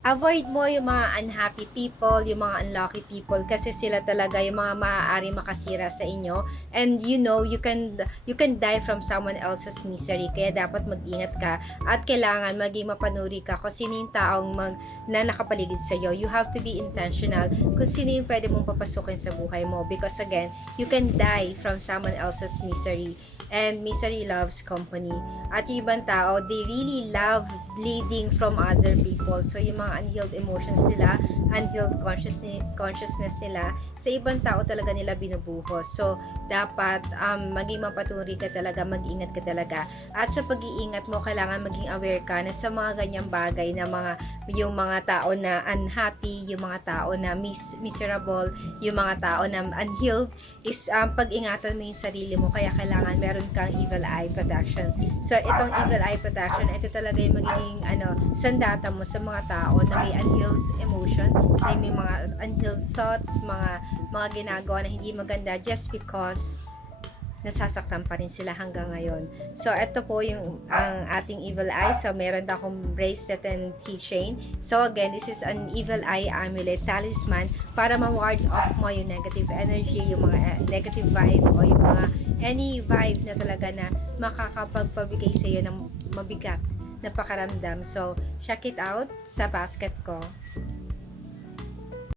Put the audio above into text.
Avoid mo yung mga unhappy people, yung mga unlucky people kasi sila talaga yung mga maaari makasira sa inyo, and you can die from someone else's misery. Kaya dapat mag-ingat ka at kailangan maging mapanuri ka kung sino yung taong na nakapaligid sa iyo. You have to be intentional kung sino yung pwede mong papasukin sa buhay mo, because again, you can die from someone else's misery, and misery loves company. At yung ibang tao, they really love bleeding from other people. So yung mga unhealed emotions nila, unhealed consciousness nila, sa ibang tao talaga nila binubuhos. So dapat maging mapaturi ka talaga, mag-ingat ka talaga. At sa pag-iingat mo, kailangan maging aware ka na sa mga ganyang bagay na yung mga tao na unhappy, yung mga tao na miserable, yung mga tao na unhealed, is pag-ingatan mo yung sarili mo. Kaya kailangan meron kang evil eye protection. So itong evil eye protection, ito talaga yung magiging sandata mo sa mga tao na may unhealed emotion, na may mga unhealed thoughts, mga ginagawa na hindi maganda, just because nasasaktan pa rin sila hanggang ngayon. So, ito po yung ang ating evil eye. So, meron na akong bracelet and keychain. So, again, this is an evil eye amulet, talisman, para ma-ward off mo yung negative energy, yung mga negative vibe, o yung mga any vibe na talaga na makakapagpabigay sa iyo ng mabigat na pakaramdam. So, check it out sa basket ko.